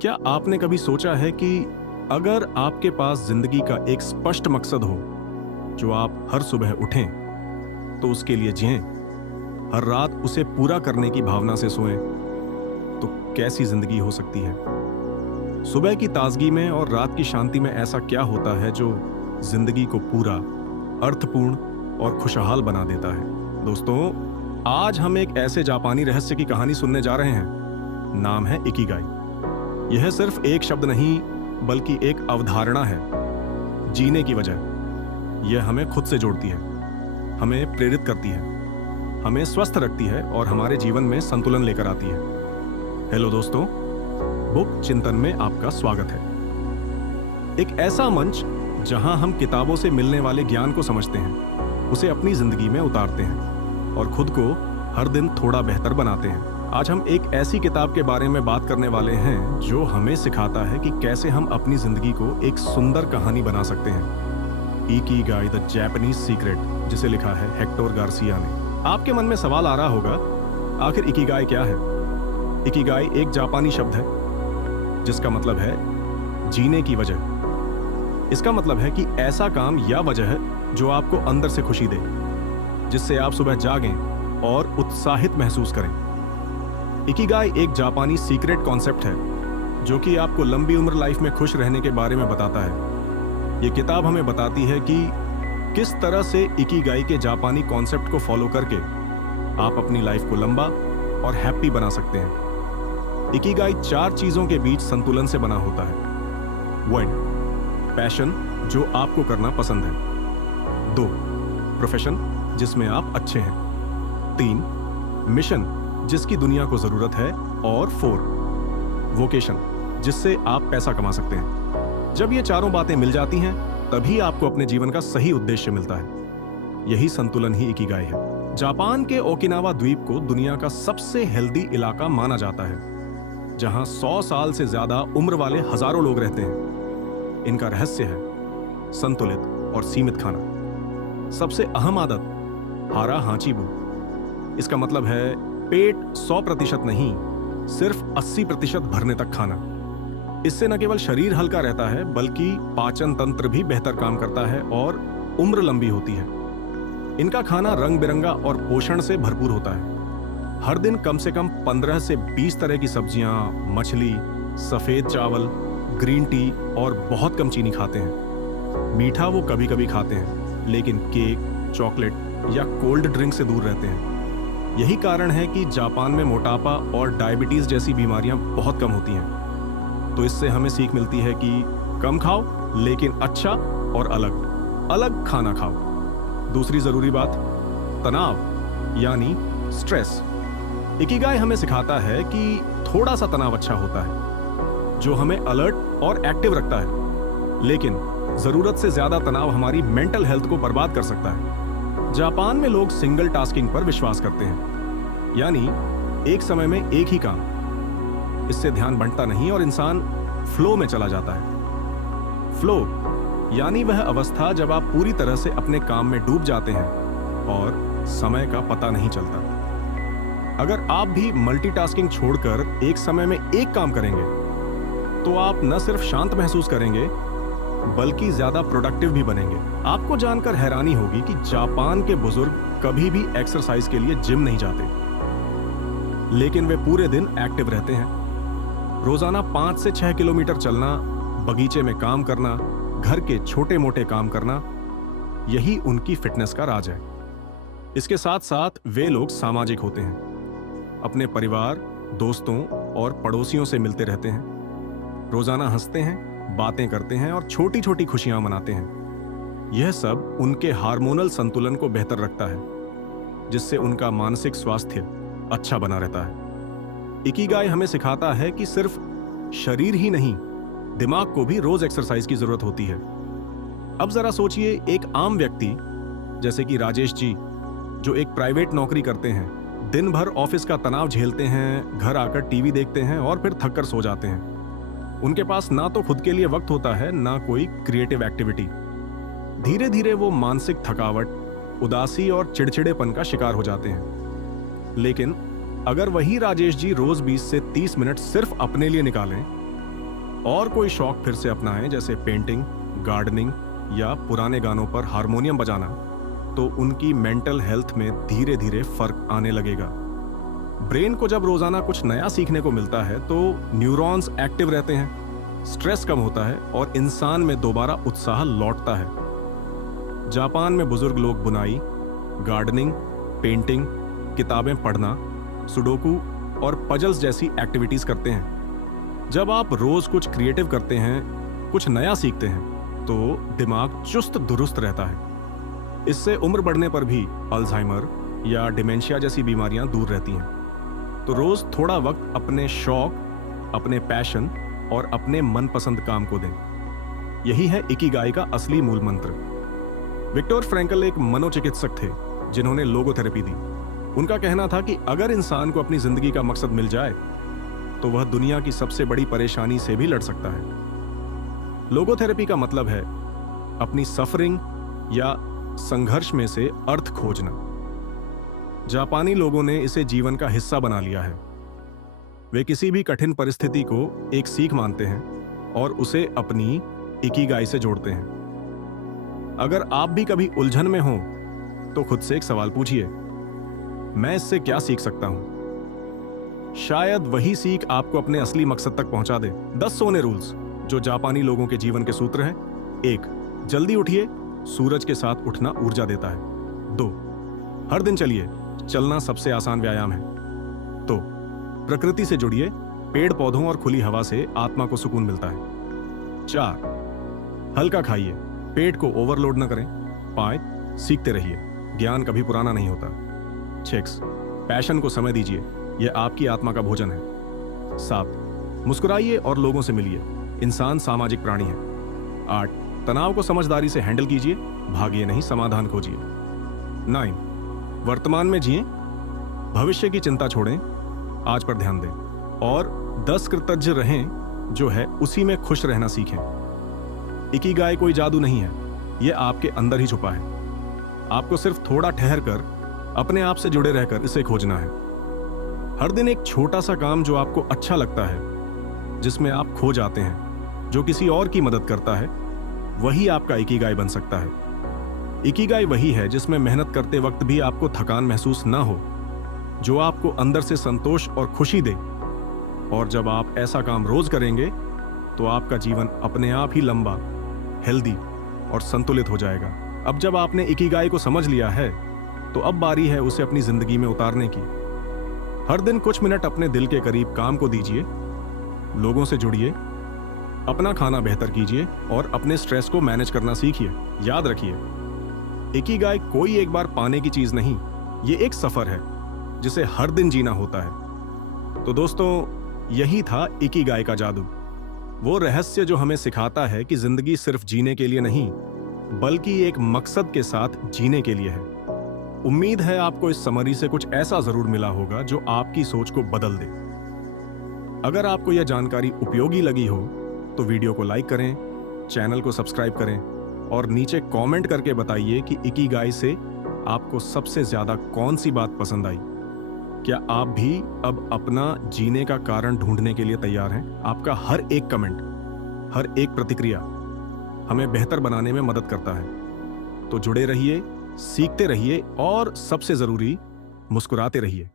क्या आपने कभी सोचा है कि अगर आपके पास जिंदगी का एक स्पष्ट मकसद हो, जो आप हर सुबह उठें तो उसके लिए जिएं, हर रात उसे पूरा करने की भावना से सोएं, तो कैसी जिंदगी हो सकती है? सुबह की ताजगी में और रात की शांति में ऐसा क्या होता है जो जिंदगी को पूरा, अर्थपूर्ण और खुशहाल बना देता है? दोस्तों, आज हम एक ऐसे जापानी रहस्य की कहानी सुनने जा रहे हैं। नाम है इकिगाई। यह सिर्फ एक शब्द नहीं, बल्कि एक अवधारणा है, जीने की वजह। यह हमें खुद से जोड़ती है, हमें प्रेरित करती है, हमें स्वस्थ रखती है और हमारे जीवन में संतुलन लेकर आती है। हेलो दोस्तों, बुक चिंतन में आपका स्वागत है। एक ऐसा मंच जहां हम किताबों से मिलने वाले ज्ञान को समझते हैं, उसे अपनी जिंदगी में उतारते हैं और खुद को हर दिन थोड़ा बेहतर बनाते हैं। आज हम एक ऐसी किताब के बारे में बात करने वाले हैं जो हमें सिखाता है कि कैसे हम अपनी जिंदगी को एक सुंदर कहानी बना सकते हैं। इकिगाई द जापानीज सीक्रेट, जिसे लिखा है हेक्टर गार्सिया ने। आपके मन में सवाल आ रहा होगा, आखिर इकिगाई क्या है? इकिगाई एक जापानी शब्द है जिसका मतलब है जीने की वजह। इसका मतलब है कि ऐसा काम या वजह जो आपको अंदर से खुशी दे, जिससे आप सुबह जागें और उत्साहित महसूस करें। इकिगाई एक जापानी सीक्रेट कॉन्सेप्ट है जो कि आपको लंबी उम्र लाइफ में खुश रहने के बारे में बताता है। ये किताब हमें बताती है कि किस तरह से इकिगाई के जापानी कॉन्सेप्ट को फॉलो करके आप अपनी लाइफ को लंबा और हैप्पी बना सकते हैं। इकिगाई 4 चीजों के बीच संतुलन से बना होता है। 1. पैशन, जो आपको करना पसंद है। 2. प्रोफेशन, जिसमें आप अच्छे हैं। 3. मिशन, जिसकी दुनिया को जरूरत है। और 4. वोकेशन, जिससे आप पैसा कमा सकते हैं। जब ये चारों बातें मिल जाती हैं, तभी आपको अपने जीवन का सही उद्देश्य मिलता है। यही संतुलन ही इकिगाई है। जापान के ओकिनावा द्वीप को दुनिया का सबसे हेल्दी इलाका माना जाता है, जहां 100 साल से ज्यादा उम्र वाले हजारों लोग रहते हैं। इनका रहस्य है संतुलित और सीमित खाना। सबसे अहम आदत, हारा हाचीबू। इसका मतलब है पेट 100% नहीं, सिर्फ 80% भरने तक खाना। इससे न केवल शरीर हल्का रहता है, बल्कि पाचन तंत्र भी बेहतर काम करता है और उम्र लंबी होती है। इनका खाना रंग बिरंगा और पोषण से भरपूर होता है। हर दिन कम से कम 15 से 20 तरह की सब्जियां, मछली, सफेद चावल, ग्रीन टी और बहुत कम चीनी खाते हैं। मीठा वो कभी कभी खाते हैं, लेकिन केक, चॉकलेट या कोल्ड ड्रिंक से दूर रहते हैं। यही कारण है कि जापान में मोटापा और डायबिटीज जैसी बीमारियां बहुत कम होती हैं। तो इससे हमें सीख मिलती है कि कम खाओ, लेकिन अच्छा और अलग अलग खाना खाओ। दूसरी जरूरी बात, तनाव यानी स्ट्रेस। इकिगाई हमें सिखाता है कि थोड़ा सा तनाव अच्छा होता है, जो हमें अलर्ट और एक्टिव रखता है, लेकिन जरूरत से ज्यादा तनाव हमारी मेंटल हेल्थ को बर्बाद कर सकता है। जापान में लोग सिंगल टास्किंग पर विश्वास करते हैं, यानी एक समय में एक ही काम। इससे ध्यान बंटता नहीं और इंसान फ्लो में चला जाता है। फ्लो यानी वह अवस्था जब आप पूरी तरह से अपने काम में डूब जाते हैं और समय का पता नहीं चलता। अगर आप भी मल्टीटास्किंग छोड़कर एक समय में एक काम करेंगे, तो आप न सिर्फ शांत महसूस करेंगे, बल्कि ज्यादा प्रोडक्टिव भी बनेंगे। आपको जानकर हैरानी होगी कि जापान के बुजुर्ग कभी भी एक्सरसाइज के लिए जिम नहीं जाते, लेकिन वे पूरे दिन एक्टिव रहते हैं। रोजाना 5 से 6 किलोमीटर चलना, बगीचे में काम करना, घर के छोटे मोटे काम करना, यही उनकी फिटनेस का राज है। इसके साथ साथ वे लोग सामाजिक होते हैं, अपने परिवार, दोस्तों और पड़ोसियों से मिलते रहते हैं, रोजाना हंसते हैं, बातें करते हैं और छोटी छोटी खुशियां मनाते हैं। यह सब उनके हार्मोनल संतुलन को बेहतर रखता है, जिससे उनका मानसिक स्वास्थ्य अच्छा बना रहता है। इकिगाई हमें सिखाता है कि सिर्फ शरीर ही नहीं, दिमाग को भी रोज एक्सरसाइज की जरूरत होती है। अब जरा सोचिए, एक आम व्यक्ति जैसे कि राजेश जी, जो एक प्राइवेट नौकरी करते हैं, दिन भर ऑफिस का तनाव झेलते हैं, घर आकर टीवी देखते हैं और फिर थक कर सो जाते हैं। उनके पास ना तो खुद के लिए वक्त होता है, ना कोई क्रिएटिव एक्टिविटी। धीरे धीरे वो मानसिक थकावट, उदासी और चिड़चिड़ेपन का शिकार हो जाते हैं। लेकिन अगर वही राजेश जी रोज 20 से 30 मिनट सिर्फ अपने लिए निकालें, और कोई शौक फिर से अपनाएं, जैसे पेंटिंग, गार्डनिंग या पुराने गानों पर हारमोनियम बजाना, तो उनकी मेंटल हेल्थ में धीरे धीरे फर्क आने लगेगा। ब्रेन को जब रोजाना कुछ नया सीखने को मिलता है तो न्यूरॉन्स एक्टिव रहते हैं, स्ट्रेस कम होता है और इंसान में दोबारा उत्साह लौटता है। जापान में बुजुर्ग लोग बुनाई, गार्डनिंग, पेंटिंग, किताबें पढ़ना, सुडोकू और पजल्स जैसी एक्टिविटीज करते हैं। जब आप रोज कुछ क्रिएटिव करते हैं, कुछ नया सीखते हैं, तो दिमाग चुस्त दुरुस्त रहता है। इससे उम्र बढ़ने पर भी अल्जाइमर या डिमेंशिया जैसी बीमारियां दूर रहती हैं। तो रोज थोड़ा वक्त अपने शौक, अपने पैशन और अपने मनपसंद काम को दें। यही है इकिगाई का असली मूल मंत्र। विक्टर फ्रैंकल एक मनोचिकित्सक थे जिन्होंने लोगोथेरेपी दी। उनका कहना था कि अगर इंसान को अपनी जिंदगी का मकसद मिल जाए तो वह दुनिया की सबसे बड़ी परेशानी से भी लड़ सकता है। लोगोथेरेपी का मतलब है अपनी सफरिंग या संघर्ष में से अर्थ खोजना। जापानी लोगों ने इसे जीवन का हिस्सा बना लिया है। वे किसी भी कठिन परिस्थिति को एक सीख मानते हैं और उसे अपनी इकिगाई से जोड़ते हैं। अगर आप भी कभी उलझन में हो तो खुद से एक सवाल पूछिए, मैं इससे क्या सीख सकता हूं? शायद वही सीख आपको अपने असली मकसद तक पहुंचा दे। 10 सोने रूल्स जो जापानी लोगों के जीवन के सूत्र हैं। 1, जल्दी उठिए, सूरज के साथ उठना ऊर्जा देता है। 2, हर दिन चलिए, चलना सबसे आसान व्यायाम है। तो प्रकृति से जुड़िए, पेड़ पौधों और खुली हवा से आत्मा को सुकून मिलता है। 4, हल्का खाइए, पेट को ओवरलोड न करें। 5, सीखते रहिए, ज्ञान कभी पुराना नहीं होता। 6, पैशन को समय दीजिए, यह आपकी आत्मा का भोजन है। 7, मुस्कुराइए और लोगों से मिलिए, इंसान सामाजिक प्राणी है। 8, तनाव को समझदारी से हैंडल कीजिए, भागिए नहीं, समाधान खोजिए। 9, वर्तमान में जिएं, भविष्य की चिंता छोड़ें, आज पर ध्यान दें। और 10, कृतज्ञ रहें, जो है उसी में खुश रहना सीखें। इकिगाई कोई जादू नहीं है, यह आपके अंदर ही छुपा है। आपको सिर्फ थोड़ा ठहर कर अपने आप से जुड़े रहकर इसे खोजना है। हर दिन एक छोटा सा काम जो आपको अच्छा लगता है, जिसमें आप खो जाते हैं, जो किसी और की मदद करता है, वही आपका इकिगाई बन सकता है। इकिगाई वही है जिसमें मेहनत करते वक्त भी आपको थकान महसूस ना हो, जो आपको अंदर से संतोष और खुशी दे। और जब आप ऐसा काम रोज करेंगे तो आपका जीवन अपने आप ही लंबा, हेल्दी और संतुलित हो जाएगा। अब जब आपने इकिगाई को समझ लिया है तो अब बारी है उसे अपनी जिंदगी में उतारने की। हर दिन कुछ मिनट अपने दिल के करीब काम को दीजिए, लोगों से जुड़िए, अपना खाना बेहतर कीजिए और अपने स्ट्रेस को मैनेज करना सीखिए। याद रखिए, इकिगाई कोई एक बार पाने की चीज नहीं, ये एक सफर है जिसे हर दिन जीना होता है। तो दोस्तों, यही था इकिगाई का जादू, वो रहस्य जो हमें सिखाता है कि जिंदगी सिर्फ जीने के लिए नहीं, बल्कि एक मकसद के साथ जीने के लिए है। उम्मीद है आपको इस समरी से कुछ ऐसा जरूर मिला होगा जो आपकी सोच को बदल दे। अगर आपको यह जानकारी उपयोगी लगी हो तो वीडियो को लाइक करें, चैनल को सब्सक्राइब करें और नीचे कमेंट करके बताइए कि इकिगाई से आपको सबसे ज्यादा कौन सी बात पसंद आई। क्या आप भी अब अपना जीने का कारण ढूंढने के लिए तैयार हैं? आपका हर एक कमेंट, हर एक प्रतिक्रिया हमें बेहतर बनाने में मदद करता है। तो जुड़े रहिए, सीखते रहिए और सबसे जरूरी, मुस्कुराते रहिए।